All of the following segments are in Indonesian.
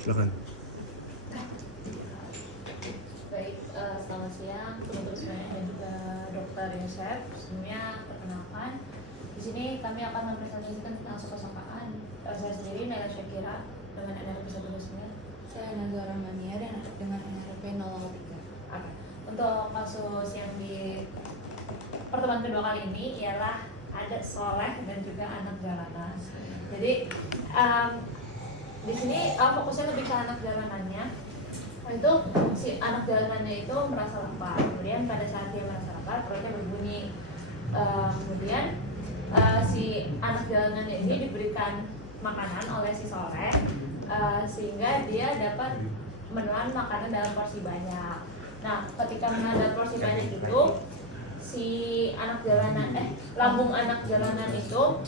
Silakan. Baik, selamat siang teman-teman semuanya dan juga Dokter Yosef. Sebelumnya perkenalkan, di sini kami akan mempresentasikan tentang suka-sukaan. Saya sendiri Naila Syakira dengan NRP 129. Saya Nazara Mania dan dengan NRP 003. Oke. Untuk kasus yang di pertemuan kedua kali ini ialah ada soleh dan juga anak jalanan. Jadi di sini fokusnya lebih ke anak jalanannya. Itu si anak jalanannya itu merasa lapar. Kemudian pada saat dia merasa lapar, perutnya berbunyi. Kemudian si anak jalanannya ini diberikan makanan oleh si soleh, sehingga dia dapat menelan makanan dalam porsi banyak. Nah, ketika menelan dalam porsi banyak itu, si anak jalanan, lambung anak jalanan itu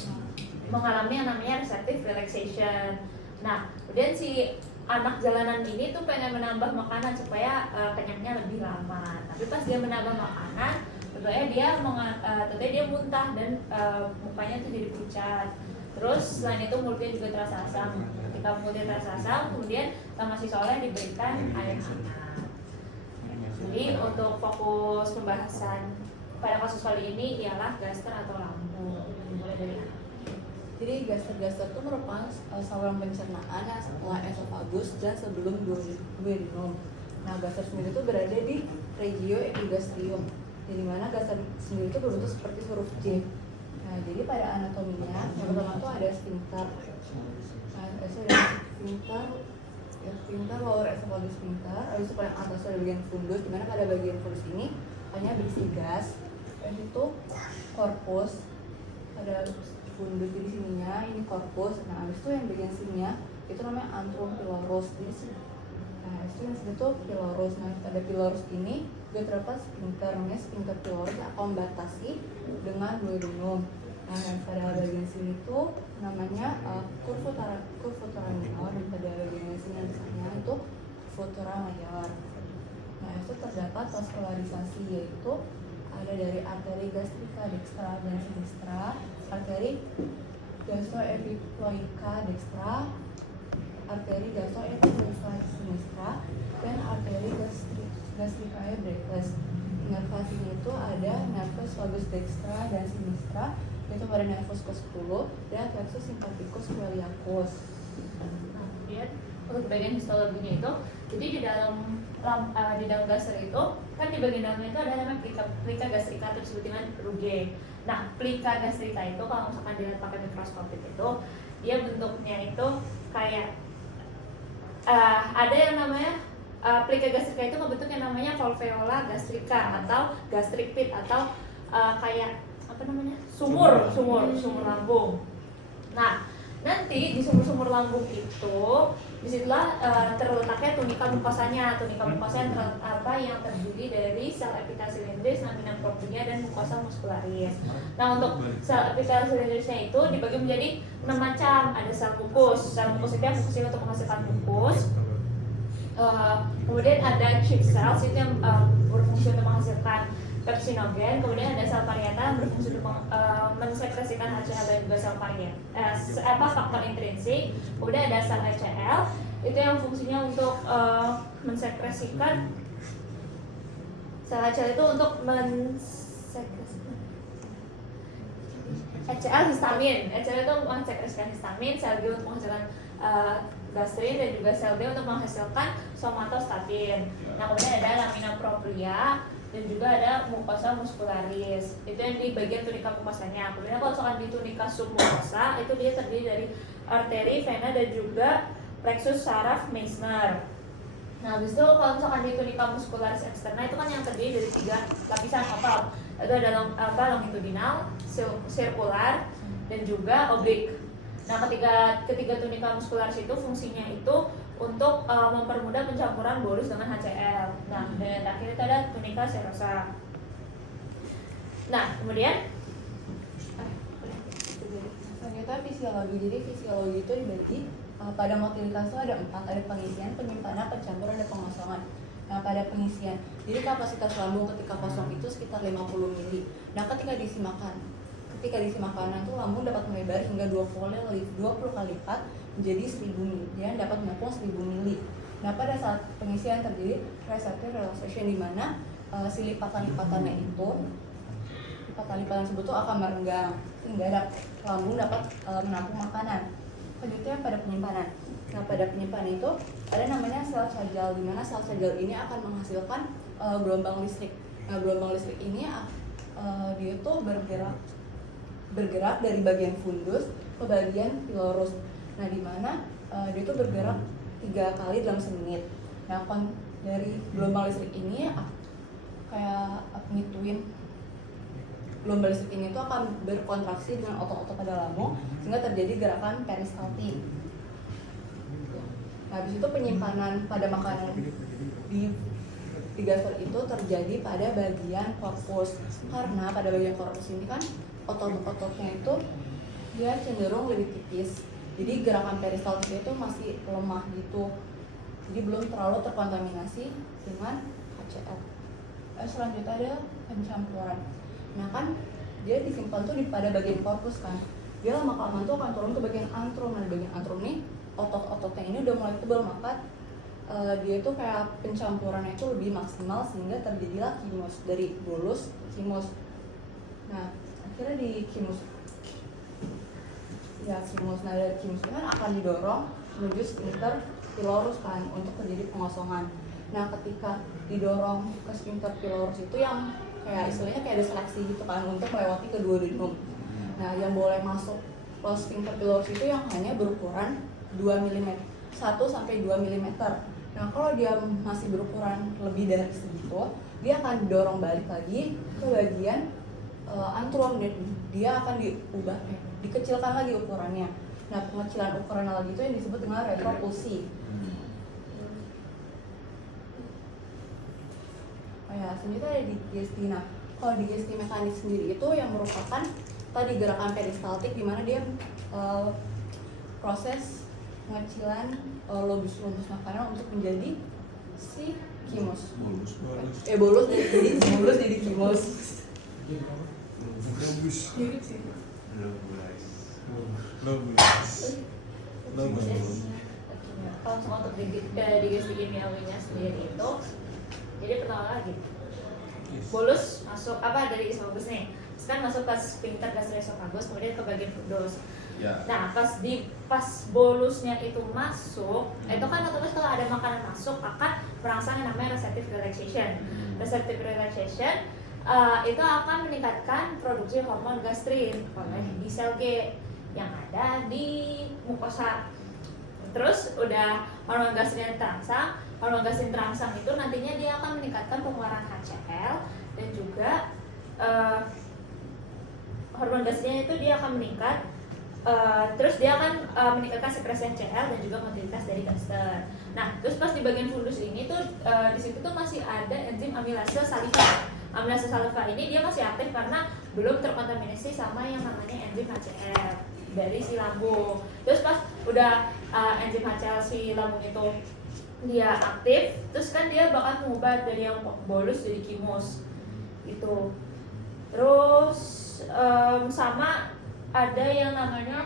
mengalami yang namanya receptive relaxation. Nah, kemudian si anak jalanan ini tuh pengen menambah makanan supaya kenyangnya lebih lama. Tapi pas dia menambah makanan, tentunya dia muntah dan mukanya tuh jadi pucat. Terus selain itu mulutnya juga terasa asam. Ketika mulutnya terasa asam, kemudian sama si soleh diberikan air hangat. Jadi untuk fokus pembahasan pada kasus kali ini ialah gaster atau lambung. Mulai dari anak. Jadi gaster itu merupakan saluran pencernaan yang setelah esofagus dan sebelum duodenum. Nah, gaster sendiri itu berada di regio epigastrium, di mana gaster sendiri itu berbentuk seperti huruf J. Nah, jadi pada anatominya yang pertama itu ada sphincter. Nah, itu ada sphincter lower esophagus sphincter. Habis itu paling atas ada bagian fundus, di mana pada bagian fundus ini hanya berisi gas. Habis itu corpus, ada fundus di sininya, ini corpus. Nah, habis itu yang bagian sininya itu namanya antrum pylorus. Nah, itu yang sini tuh pylorus. Nah, pada pylorus ini juga terdapat sphincter, namanya sphincter pylorus yang akan membatasi dengan duodenum. Nah, yang pada bagian sini tuh namanya curvatura minor, dan pada bagian sini yang besarnya itu curvatura major. Nah, itu terdapat vaskularisasi, yaitu ada dari arteri gastrika dextra dan sinistra, arteri gastroepiploica dextra, arteri gastroepiploica sinistra, dan arteri gastricae brevis. Inervasinya itu ada nervus vagus dextra dan sinistra, yaitu pada nervus ke-10 dan plexus sympathicus coeliacus. Nah, kemudian untuk bagian histologinya itu, jadi di dalam gaster itu kan di bagian dalamnya itu ada namanya plika gastrika atau disebut dengan rugae. Nah, plika gastrika itu kalau misalkan dilihat pakai mikroskopik itu dia bentuknya itu kayak ada yang namanya plika gastrika itu ngebentuk yang namanya valveola gastrika atau gastric pit atau kayak apa namanya sumur lambung. Nah, nanti di sumur lambung itu disitulah terletaknya tunika mukosanya. Tunika mukosa yang terdiri dari sel epitel silindris, lamina propria, dan mukosa muscularis. Nah, untuk sel epitel silindrisnya itu dibagi menjadi 6 macam. Ada sel mukus. Sel mukus itu yang fungsinya untuk menghasilkan mukus. Kemudian ada chip cells itu yang berfungsi untuk menghasilkan pepsinogen. Kemudian ada sel parietal yang berfungsi untuk mensekresikan HCl dan juga sel faktor intrinsik. Kemudian ada sel HCl itu yang fungsinya untuk mensekresikan sel HCl itu untuk mensekresikan HCl histamin. HCl itu mensekresikan histamin, sel G untuk menghasilkan gastrin, dan juga sel B untuk menghasilkan somatostatin. Nah, kemudian ada lamina propria dan juga ada mukosa muscularis. Itu yang di bagian tunika mukosanya. Kemudian kalau misalkan di tunika submukosa itu dia terdiri dari arteri, vena, dan juga plexus saraf Meissner. Nah, habis itu kalau misalkan di tunika muscularis eksterna itu kan yang terdiri dari 3 lapisan otot. Itu ada longitudinal, sirkular, dan juga oblik. Nah, ketiga tunika muscularis itu fungsinya itu untuk mempermudah pencampuran bolus dengan HCl. Nah, dan yang terakhir itu ada tunika serosa. Nah, kemudian selanjutnya fisiologi. Jadi fisiologi itu dibagi pada motilitas itu ada 4, ada pengisian, penyimpanan, pencampuran, dan pengosongan. Nah, pada pengisian, jadi kapasitas lambung ketika kosong itu sekitar 50 mili. Nah, ketika diisi makanan itu lambung dapat melebar hingga 20 kali lipat menjadi 1000 mili. Dia dapat menampung 1000 mili. Nah, pada saat pengisian terjadi receptive relaxation, di mana si lipatan-lipatannya itu, lipatan-lipatan tersebut tuh akan merenggang sehingga lambung dapat menampung makanan. Selanjutnya pada penyimpanan. Nah, pada penyimpanan itu ada namanya sel Schagel, di mana sel Schagel ini akan menghasilkan gelombang listrik. Nah, gelombang listrik ini dia tuh bergerak dari bagian fundus ke bagian pilorus. Nah, di mana dia tuh bergerak 3 kali dalam semenit. Nah, dari gelombang listrik ini kayak ngituin gelombang listrik ini tuh akan berkontraksi dengan otot-otot pada lambung sehingga terjadi gerakan peristaltik. Nah, habis itu penyimpanan pada makanan di gastro itu terjadi pada bagian korpus, karena pada bagian korpus ini kan otot-ototnya itu dia cenderung lebih tipis, jadi gerakan peristaltik itu masih lemah gitu, jadi belum terlalu terkontaminasi dengan HCl. Selanjutnya ada pencampuran. Nah, kan dia disimpan tuh pada bagian korpus kan, dia lama-kelamaan tuh akan turun ke bagian antrum. Nah, di bagian antrum nih otot-ototnya ini udah mulai tebal, maka dia tuh kayak pencampurannya itu lebih maksimal sehingga terjadilah kimus, dari bolus kimus. Nah, akhirnya di kimus nah dari kimus kan akan didorong menuju sphincter pylorus kan untuk terjadi pengosongan. Nah, ketika didorong ke sphincter pylorus itu yang kayak istilahnya kayak ada seleksi gitu kan untuk melewati ke duodenum. Nah, yang boleh masuk ke sphincter pylorus itu yang hanya berukuran 2 mm, 1 sampai 2 mm. Nah, kalau dia masih berukuran lebih dari segitu, dia akan didorong balik lagi ke bagian antrum, dan dia akan dikecilkan lagi ukurannya. Nah, pengecilan ukurannya lagi itu yang disebut dengan retropulsi. Oh ya, selanjutnya ada digesti. Nah, kalau digesti mekanik sendiri itu yang merupakan tadi gerakan peristaltik, di mana dia proses pengecilan lobus-lobus makanan untuk menjadi si kimus. Bolus jadi kimus. Kalau untuk digesti kimiawinya sendiri itu, jadi pertama lagi bolus masuk dari esophagus nih, terus kan masuk ke sphincter gastroesophagus, kemudian ke bagian fundus. Nah, pas bolusnya itu masuk, itu kan otomatis kalau ada makanan masuk akan merangsang yang namanya receptive relaxation. Receptive relaxation itu akan meningkatkan produksi hormon gastrin oleh di sel G yang ada di mukosa. Terus udah hormon gastrin terangsang itu nantinya dia akan meningkatkan pengeluaran HCl, dan juga hormon gastrinnya itu dia akan meningkat. Terus dia akan meningkatkan sekresi CL dan juga motilitas dari gaster. Nah, terus pas di bagian fundus ini tuh di situ tuh masih ada enzim amilase saliva. Amilase saliva ini dia masih aktif karena belum terkontaminasi sama yang namanya enzim HCl dari si lambung. Terus pas udah enzim HCl si lambung itu dia aktif, terus kan dia bakal mengubah dari yang bolus jadi kimus gitu. Terus sama ada yang namanya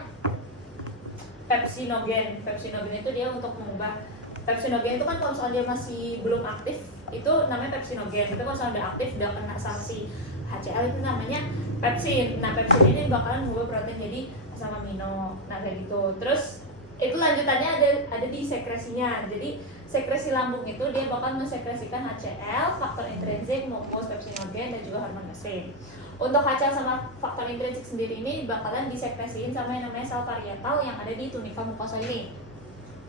pepsinogen. Pepsinogen itu dia untuk mengubah. Pepsinogen itu kan kalau misalnya dia masih belum aktif itu namanya pepsinogen. Tapi kalau misalnya udah aktif, udah kena sanksi HCl itu namanya pepsin. Nah, pepsin ini bakalan mengubah protein jadi asam amino. Nah, kayak gitu. Terus itu lanjutannya ada di sekresinya. Jadi sekresi lambung itu dia bakal mensekresikan HCl, faktor intrinsik, mukus, pepsinogen, dan juga hormon gastrin. Untuk HCl sama faktor intrinsik sendiri ini bakalan disekresiin sama yang namanya sel parietal yang ada di tunika mukosa ini.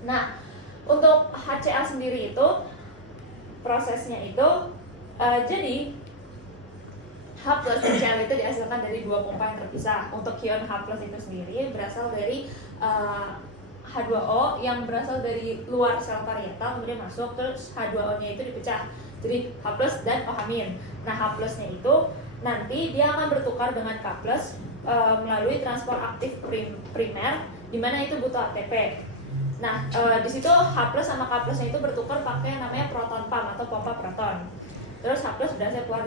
Nah, untuk HCl sendiri itu prosesnya itu jadi H plus HCl itu dihasilkan dari dua pompa yang terpisah. Untuk ion H plus itu sendiri berasal dari H2O yang berasal dari luar sel parietal, kemudian masuk, terus H2O-nya itu dipecah jadi H plus dan OH-. Nah, H plusnya itu nanti dia akan bertukar dengan K plus melalui transport aktif primer, di mana itu butuh ATP. Nah, di situ H plus sama K plusnya itu bertukar pakai yang namanya proton pump atau pompa proton. Terus H plus berhasil keluar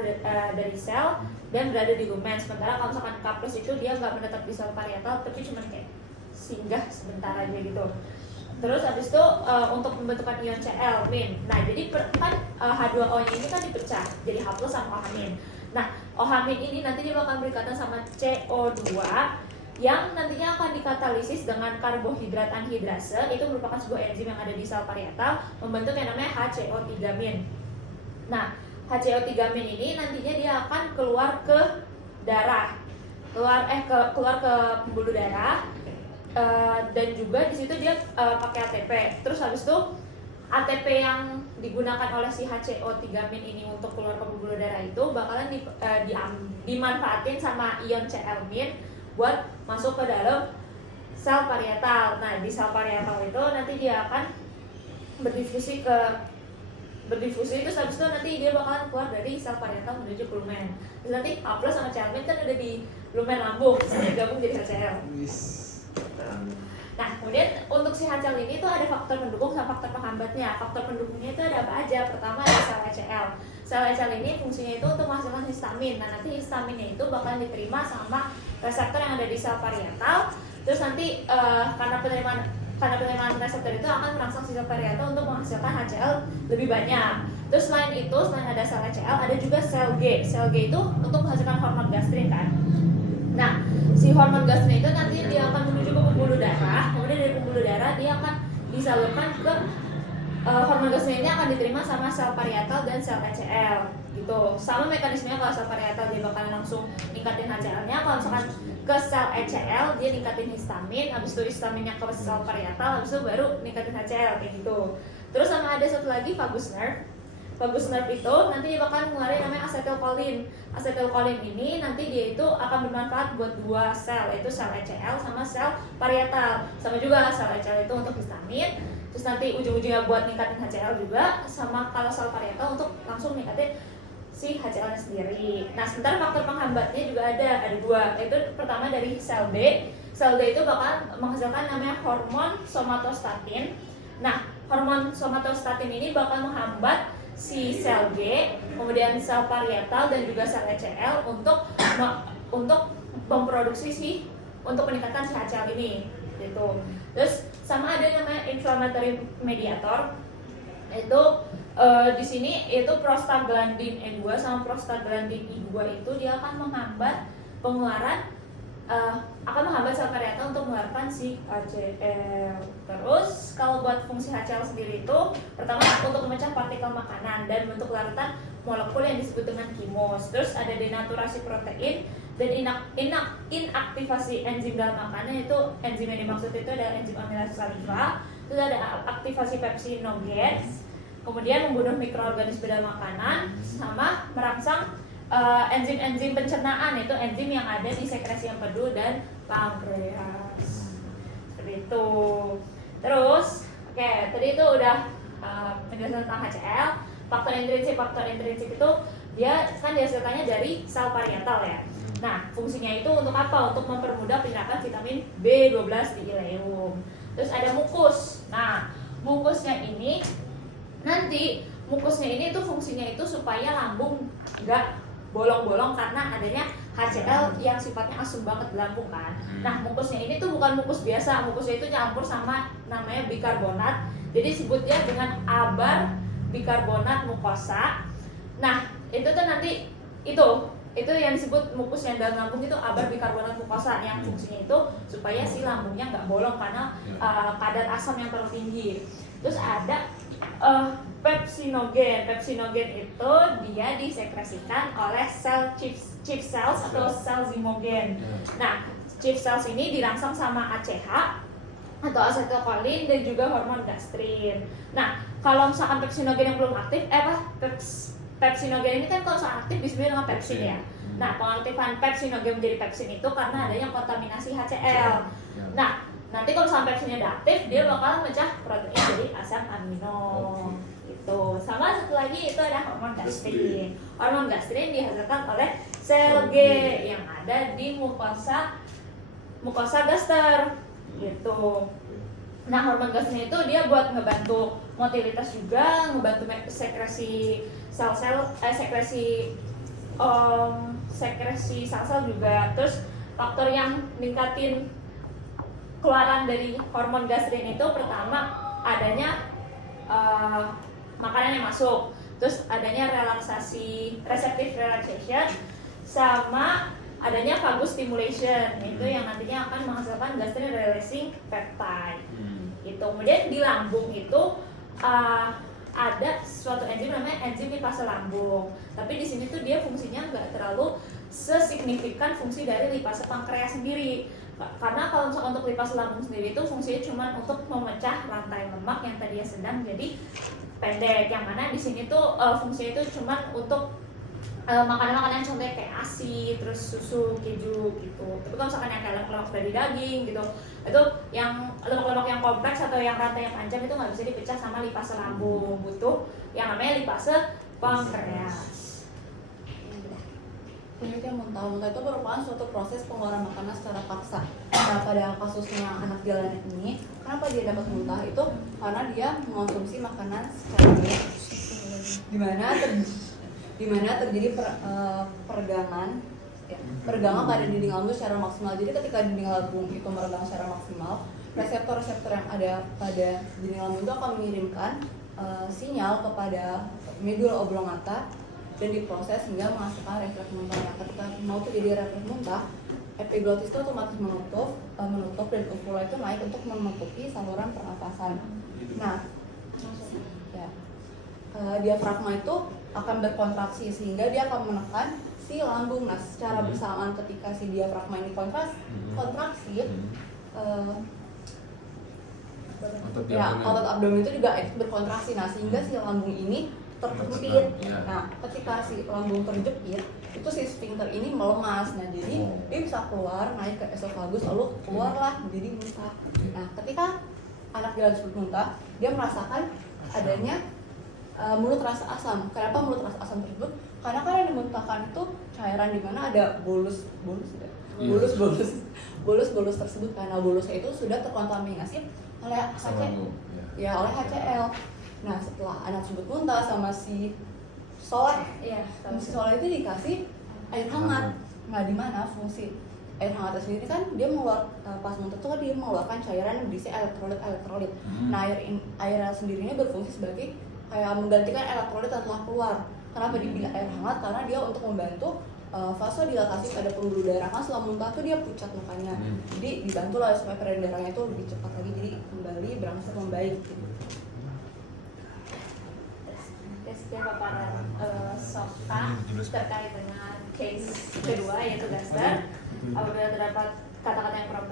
dari sel dan berada di lumen. Sementara kalau misalkan K plus itu dia nggak menetap di sel parietal, tapi cuma kayak singgah sebentar aja gitu. Terus habis itu untuk pembentukan ion Cl min. Nah jadi kan H2O nya ini kan dipecah jadi H+ sama OH-. Nah OH- ini nanti dia bakal berikatan sama CO2 yang nantinya akan dikatalisis dengan karbohidrat anhidrase. Itu merupakan sebuah enzim yang ada di sel parietal membentuk yang namanya HCO3-. Nah HCO3- ini nantinya dia akan keluar ke darah, keluar ke pembuluh darah. Dan juga di situ dia pakai ATP. Terus habis itu ATP yang digunakan oleh si HCO3- ini untuk keluar ke pembuluh darah itu bakalan dimanfaatin sama ion Cl- buat masuk ke dalam sel parietal. Nah di sel parietal itu nanti dia akan berdifusi terus habis itu nanti dia bakalan keluar dari sel parietal menuju ke lumen. Terus nanti H+ sama Cl- kan ada di lumen lambung, terus digabung jadi HCl. Nah, kemudian untuk si HCl ini tuh ada faktor pendukung sama faktor penghambatnya. Faktor pendukungnya itu ada apa aja? Pertama ada sel HCl. Sel HCl ini fungsinya itu untuk menghasilkan histamin. Nah, nanti histaminnya itu bakal diterima sama reseptor yang ada di sel parietal. Terus nanti karena penerimaan reseptor itu akan merangsang si sel parietal untuk menghasilkan HCl lebih banyak. Terus selain ada sel HCl, ada juga sel G. Sel G itu untuk menghasilkan hormon gastrin kan. Nah, si hormon gastrin itu nanti dia akan menuju ke pembuluh darah. Kemudian dari pembuluh darah dia akan disalurkan ke hormon gastrin ini akan diterima sama sel parietal dan sel HCl gitu. Sama mekanismenya kalau sel parietal dia bakal langsung ningkatin HCl-nya. Kalau misalkan ke sel HCl dia ningkatin histamin, habis itu histaminnya ke sel parietal, habis itu baru ningkatin HCl kayak gitu. Terus sama ada satu lagi vagus nerve. Vagus nerve itu nanti dia bakal ngeluarin namanya asetilkolin. Asetilkolin ini nanti dia itu akan bermanfaat buat dua sel, yaitu sel HCl sama sel parietal. Sama juga sel HCl itu untuk histamin, terus nanti ujung-ujungnya buat ningkatin HCl juga, sama kalau sel parietal untuk langsung ningkatin si HCl-nya sendiri. Nah, sementara faktor penghambatnya juga ada dua, yaitu pertama dari sel D. Sel D itu bakal menghasilkan namanya hormon somatostatin. Nah, hormon somatostatin ini bakal menghambat si sel G, kemudian sel parietal dan juga sel HCl untuk memproduksi untuk peningkatan si HCl ini gitu. Terus sama ada namanya inflammatory mediator. Itu di sini itu prostaglandin E2 sama prostaglandin I2 itu dia akan menghambat pengeluaran akan menghambat sel parietal untuk mengeluarkan si HCl. Terus kalau buat fungsi HCl sendiri itu pertama untuk memecah partikel makanan dan bentuk larutan molekul yang disebut dengan kimos. Terus ada denaturasi protein dan inaktivasi enzim dalam makanan. Itu enzim yang dimaksud itu adalah enzim amilase saliva. Terus ada aktivasi pepsinogen, kemudian membunuh mikroorganisme dalam makanan sama merangsang enzim-enzim pencernaan, itu enzim yang ada di sekresi empedu dan pankreas. Seperti itu. Terus, tadi itu udah penjelasan tentang HCl. Faktor intrinsik itu dia kan dihasilkannya dari sel parietal ya. Nah, fungsinya itu untuk apa? Untuk mempermudah penyerapan vitamin B12 di ileum. Terus ada mukus. Nah, mukusnya ini itu fungsinya itu supaya lambung enggak bolong-bolong karena adanya HCl yang sifatnya asam banget di lambung kan. Nah, mukusnya ini tuh bukan mukus biasa, mukusnya itu campur sama namanya bikarbonat. Jadi sebutnya dengan abar bikarbonat mukosa. Nah, itu tuh nanti itu yang disebut mukus yang dalam lambung itu abar bikarbonat mukosa, yang fungsinya itu supaya si lambungnya nggak bolong karena kadar asam yang terlalu tinggi. Terus ada pepsinogen. Pepsinogen itu dia disekresikan oleh sel chief cells atau sel zymogen. Nah, chief cells ini dirangsang sama ACH atau asetilkolin dan juga hormon gastrin. Nah, kalau misalkan pepsinogen yang belum aktif, pepsinogen ini kan kalau misalkan aktif disebut dengan pepsin ya. Nah, pengaktifan pepsinogen menjadi pepsin itu karena adanya kontaminasi HCl. Nah, nanti kalau sampai pepsinnya udah aktif, dia bakal mecah protein jadi asam amino. Gitu. Sama satu lagi itu ada hormon gastrin. Hormon gastrin dihasilkan oleh sel G yang ada di mukosa gaster. Gitu. Nah, hormon gastrin itu dia buat ngebantu motilitas juga, ngebantu sekresi sekresi sel juga. Terus faktor yang ningkatin keluaran dari hormon gastrin itu pertama adanya makanan yang masuk, terus adanya relaksasi, receptive relaxation, sama adanya vagus stimulation, itu yang nantinya akan menghasilkan gastrin releasing peptide. Gitu. Kemudian di lambung itu ada suatu enzim namanya enzim lipase lambung. Tapi di sini tuh dia fungsinya nggak terlalu sesignifikan fungsi dari lipase pankreas sendiri. Karena kalau misalkan untuk lipase lambung sendiri itu fungsinya cuma untuk memecah rantai lemak yang tadinya sedang jadi pendek. Yang mana di sini tuh fungsinya itu cuma untuk makanan-makanan contohnya kayak ASI, terus susu, keju gitu. Tapi kalau misalkan yang kayak lemak-lemak dari daging gitu, itu yang lemak-lemak yang kompleks atau yang rantai yang panjang itu nggak bisa dipecah sama lipase lambung, butuh yang namanya lipase pankreas. Penyakit muntah-muntah itu merupakan suatu proses pengeluaran makanan secara paksa. Nah, pada kasusnya anak jalanan ini, kenapa dia dapat muntah itu karena dia mengonsumsi makanan secara di mana terjadi peregangan pada dinding lambung secara maksimal. Jadi ketika dinding lambung itu meregang secara maksimal, reseptor-reseptor yang ada pada dinding lambung itu akan mengirimkan sinyal kepada medula oblongata dan diproses hingga menghasilkan refleks muntah. Yang ketika mau terjadi refleks muntah, epiglottis itu otomatis menutup dan uvula itu naik untuk menutupi saluran pernapasan. Nah, diafragma itu akan berkontraksi sehingga dia akan menekan si lambung. Nah, secara bersamaan ketika si diafragma ini kontraksi, otot abdomen itu juga berkontraksi. Nah, sehingga si lambung ini terjepit. Nah, ketika si lambung terjepit, itu si sphincter ini melemas. Nah, jadi dia bisa keluar, naik ke esofagus, lalu keluarlah jadi muntah. Nah, ketika anak jalan sebelum muntah, dia merasakan adanya mulut rasa asam. Kenapa mulut rasa asam tersebut? Karena kan yang dimuntahkan itu cairan di mana ada bolus tersebut, karena bolusnya itu sudah terkontaminasi oleh HCl. Nah, setelah anak tersebut muntah sama si soleh, itu dikasih air hangat. Nah, di mana fungsi air hangat sendiri kan dia pas muntah itu kan dia mengeluarkan cairan yang berisi elektrolit. Nah, air sendiri ini berfungsi sebagai kayak menggantikan elektrolit yang telah keluar. Kenapa dibilang air hangat? Karena dia untuk membantu vasodilatasi pada pembuluh darah. Kan setelah muntah tuh dia pucat mukanya. Jadi dibantu lah supaya peredaran darahnya itu lebih cepat lagi, jadi kembali berangsur membaik gitu. Sekian paparan Softa terkait dengan case kedua yaitu gaster. Apabila terdapat kata-kata yang kurang